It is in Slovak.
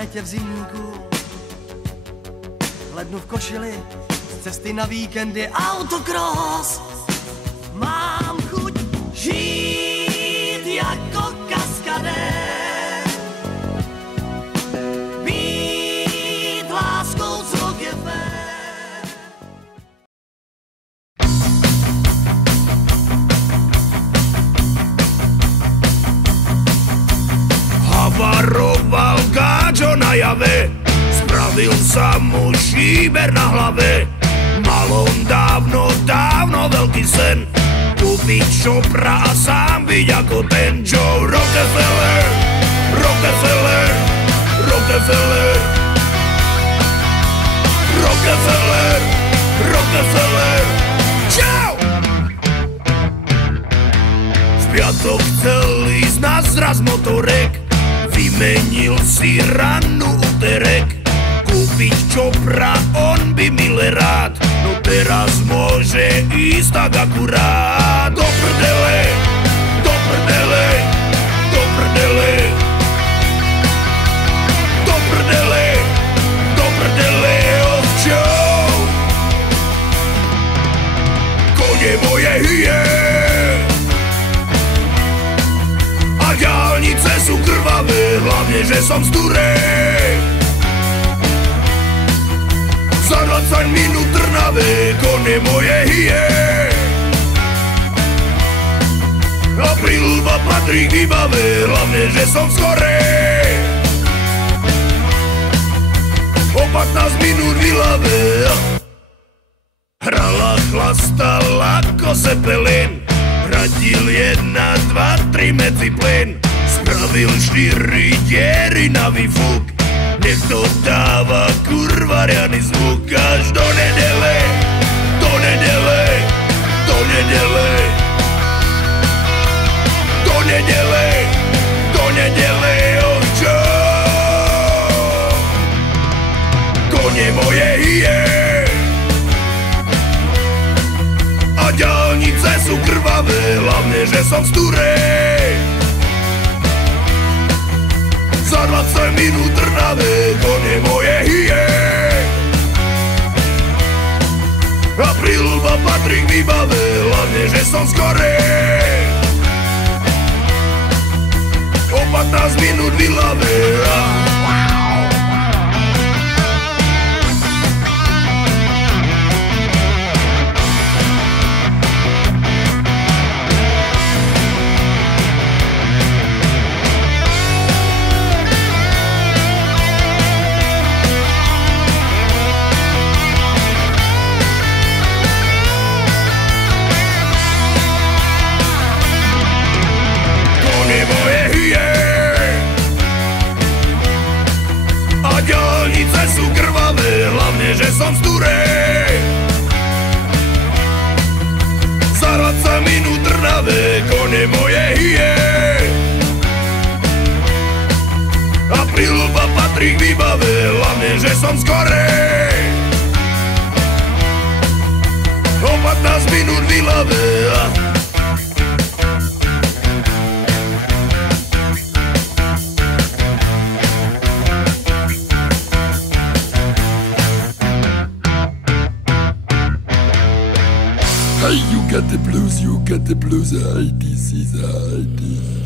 létě v zimníku, v lednu v košili, z cesty na víkendy autocross. Mám chuť žít jako kaskadér, být láskou, co je fér. Havaroval gáčo na jave, spravil sa mu šíber na hlave. Mal on dávno, dávno veľký sen, kúpiť šopra a sám byť ako ten Joe Rockefeller, Rockefeller, Rockefeller, Rockefeller, Rockefeller. Čau! V piatok chcel ísť na zraz motorek, vymenil si rannu úterek, kúpiť čopra on by mile rád, no teraz môže ísť tak akurát. Do prdele, do prdele, do prdele, do prdele, do prdele, oh Joe. Kone moje hyje a diaľnice sú krvavé, hlavne že som z Turej. Za 20 minút Trnave, kone moje hyje. A prilba patrí k výbave, hlavne že som skorej. O 15 minút v Ilave hrala, chlastala ako Zeppelin, radil 1, 2, 3 medzi plyn, spravil 4 diery na výfuk. Nech to dáva kurva riadny zvuk až do nedele, do nedele, do nedele, do nedele, do nedele, oh Joe. Kone moje hyje a diaľnice sú krvavé, hlavne že som z Turej. Za 20 minút Trnave, kone moje hyje. A prilba patrí k výbave, hlavne že som skorej. O 15 minút v Ilave. Diaľnice sú krvavé, hlavne že som z Turej. Za 20 minút Trnave, kone moje hyje. A prilba patrí k výbave, hlavne že som skorej. O 15 minút v Ilave. Hey, you got the blues, I this is I this.